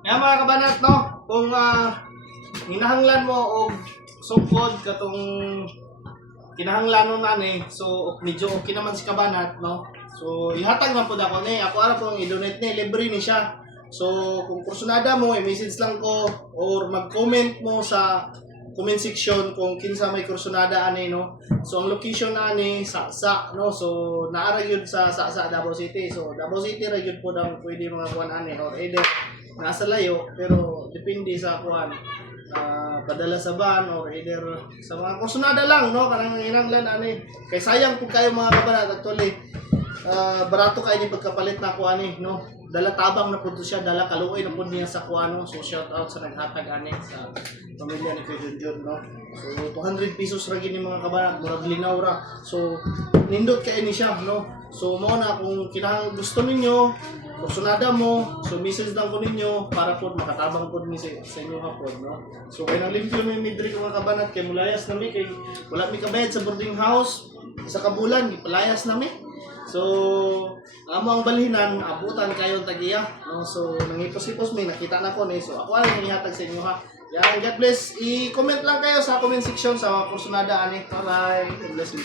Kaya mga kabanat, no? Kung hinahanglan mo o sukod katong kinahanglan nun ani, so medyo okay naman si kabanat, no? So ihatag man pud ako ni, ako ara kung i-donate ni, libre ni siya. So kung kursunada mo, i-message lang ko or mag-comment mo sa comment section kung kinsa may kursunada ani, no? So ang location na ani Saksa, no? So naara yun sa Saksa, Davao City. So Davao City ra yun po daw pwede mga kuan ani or either nasa layo pero depende sa kuan padala sa van or either sa mga kursunada lang, no? Kanang hinanglan ani kay sayang po kayo mga kabanat actually. Barato kayo ni pagkapalit na ko ani, no? Dala tabang na po siya, dala kaluoy na po niya sa kuano. So shout out sa naghatag ani sa pamilya ni Kuya Junjun, no? So 200 pesos ra gini mga kabanat, murag linaw ra. So nindot kay ni siya, no? So mo na kung kinahang gusto ninyo, kursunada mo, so message lang ko ninyo para po makatabang po ni sa inyo hapon, no? So kay nang limpyo mi diri mga kabanat kay mulayas na mi kay wala mi kabayad sa boarding house sa kabulan, gipalayas na mi. So, amo ang balhinan, abutan kayo tagiya, no? So, nangipos-ipos may nakita na ko ni. So, ako ang ihatag sa inyo ha. Yan, God bless. I-comment lang kayo sa comment section sa kursunada ani. Bye. God bless you.